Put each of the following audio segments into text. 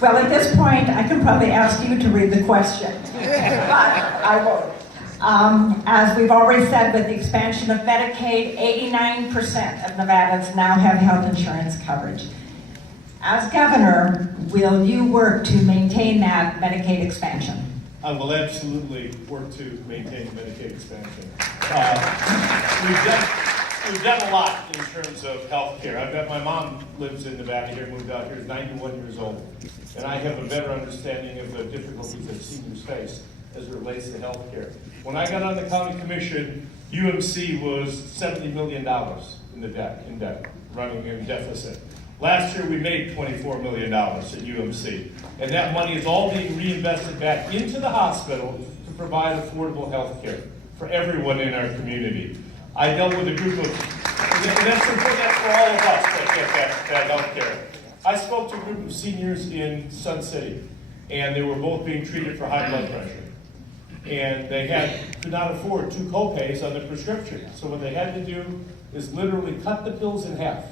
Well, at this point, I can probably ask you to read the question, but I won't. As we've already said, with the expansion of Medicaid, 89% of Nevadans now have health insurance coverage. As governor, will you work to maintain that Medicaid expansion? I will absolutely work to maintain Medicaid expansion. We've done a lot in terms of health care. I've got my mom lives in Nevada here, moved out here, is 91 years old. And I have a better understanding of the difficulties that seniors face as it relates to health care. When I got on the county commission, UMC was $70 million in debt, running in deficit. Last year, we made $24 million at UMC. And that money is all being reinvested back into the hospital to provide affordable health care for everyone in our community. I dealt with a group of, and that's important for all of us that get that health care. I spoke to a group of seniors in Sun City, and they were both being treated for high blood pressure. And they could not afford 2 co-pays on the prescription. So what they had to do is literally cut the pills in half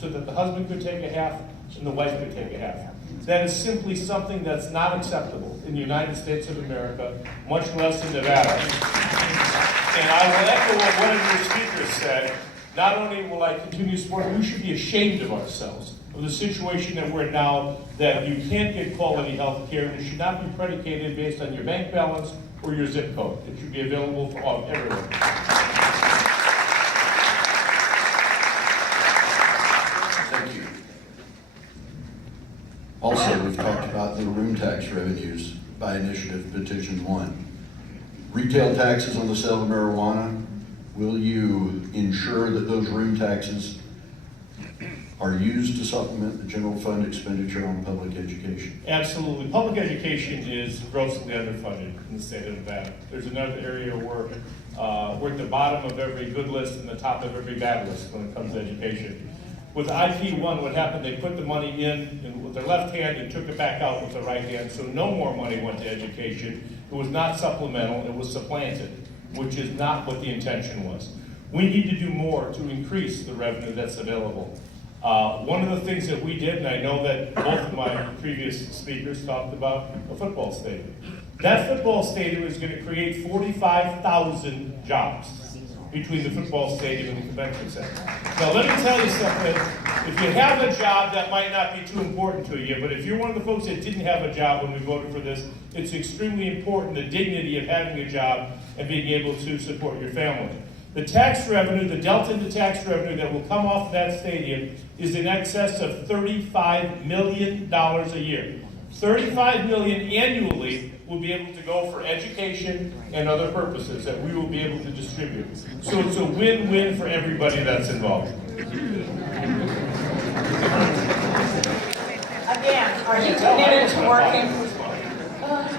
so that the husband could take a half and the wife could take a half. That is simply something that's not acceptable in the United States of America, much less in Nevada. And I will echo what one of your speakers said. Not only will I continue to support, we should be ashamed of ourselves, of the situation that we're in now, that you can't get quality health care, and it should not be predicated based on your bank balance or your zip code. It should be available for everyone. Thank you. Also, we've talked about the room tax revenues by initiative petition 1. Retail taxes on the sale of marijuana, will you ensure that those room taxes are used to supplement the general fund expenditure on public education? Absolutely. Public education is grossly underfunded in the state of Nevada. There's another area where we're at the bottom of every good list and the top of every bad list when it comes to education. With IP1, what happened, they put the money in with their left hand and took it back out with the right hand, so no more money went to education. It was not supplemental, it was supplanted, which is not what the intention was. We need to do more to increase the revenue that's available. One of the things that we did, and I know that both of my previous speakers talked about, a football stadium. That football stadium is going to create 45,000 jobs between the football stadium and the convention center. Now let me tell you something, if you have a job, that might not be too important to you, but if you're one of the folks that didn't have a job when we voted for this, it's extremely important, the dignity of having a job and being able to support your family. The tax revenue, the delta in the tax revenue that will come off that stadium is in excess of $35 million a year. $35 million annually will be able to go for education and other purposes that we will be able to distribute. So it's a win-win for everybody that's involved. Again, are you committed to working?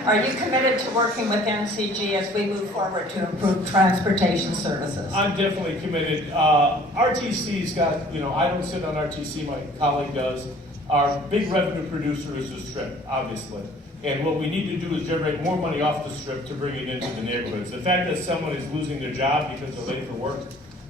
Are you committed to working with NCG as we move forward to improve transportation services? I'm definitely committed. RTC's got, I don't sit on RTC, my colleague does. Our big revenue producer is the Strip, obviously. And what we need to do is generate more money off the Strip to bring it into the neighborhoods. The fact that someone is losing their job because they're late for work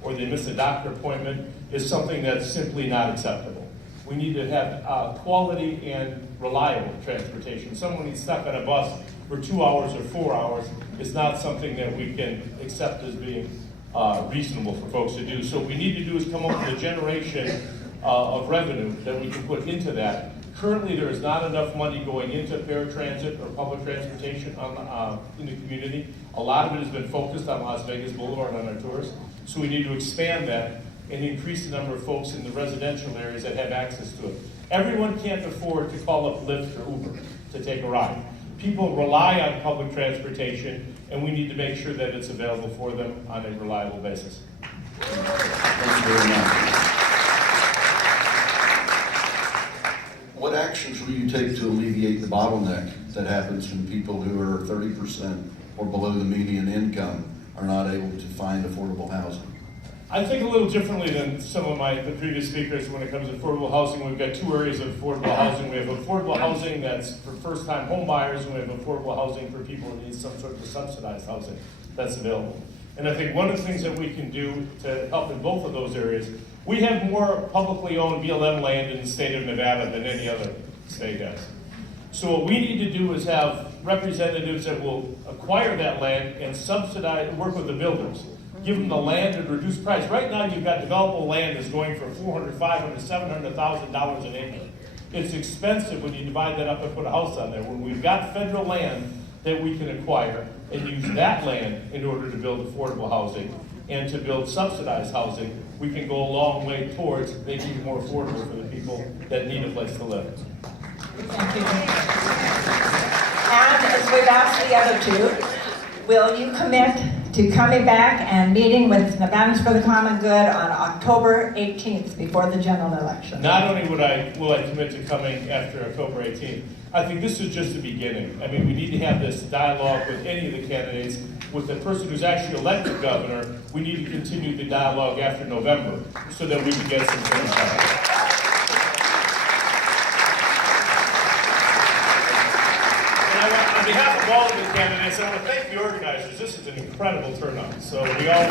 or they miss a doctor appointment is something that's simply not acceptable. We need to have quality and reliable transportation. Someone who's stuck on a bus for 2 hours or 4 hours is not something that we can accept as being reasonable for folks to do. So what we need to do is come up with a generation of revenue that we can put into that. Currently, there is not enough money going into paratransit or public transportation in the community. A lot of it has been focused on Las Vegas Boulevard on our tours. So we need to expand that and increase the number of folks in the residential areas that have access to it. Everyone can't afford to call up Lyft or Uber to take a ride. People rely on public transportation, and we need to make sure that it's available for them on a reliable basis. Thank you very much. What actions will you take to alleviate the bottleneck that happens when people who are 30% or below the median income are not able to find affordable housing? I think a little differently than some of the previous speakers when it comes to affordable housing. We've got 2 areas of affordable housing. We have affordable housing that's for first-time home buyers, and we have affordable housing for people who need some sort of subsidized housing that's available. And I think one of the things that we can do to help in both of those areas, we have more publicly owned BLM land in the state of Nevada than any other state has. So what we need to do is have representatives that will acquire that land and subsidize, work with the builders. Give them the land at a reduced price. Right now, you've got developable land that's going for $400,000, $500,000, $700,000 an acre. It's expensive when you divide that up and put a house on there. When we've got federal land that we can acquire and use that land in order to build affordable housing and to build subsidized housing, we can go a long way towards making it more affordable for the people that need a place to live. Thank you. And as we've asked the other two, will you commit to coming back and meeting with Nevadans for the Common Good on October 18th before the general election? Not only will I commit to coming after October 18th, I think this is just the beginning. I mean, we need to have this dialogue with any of the candidates. With the person who's actually elected governor, we need to continue the dialogue after November so that we can get some things done. On behalf of all of the candidates, I want to thank the organizers. This is an incredible turnout. So we all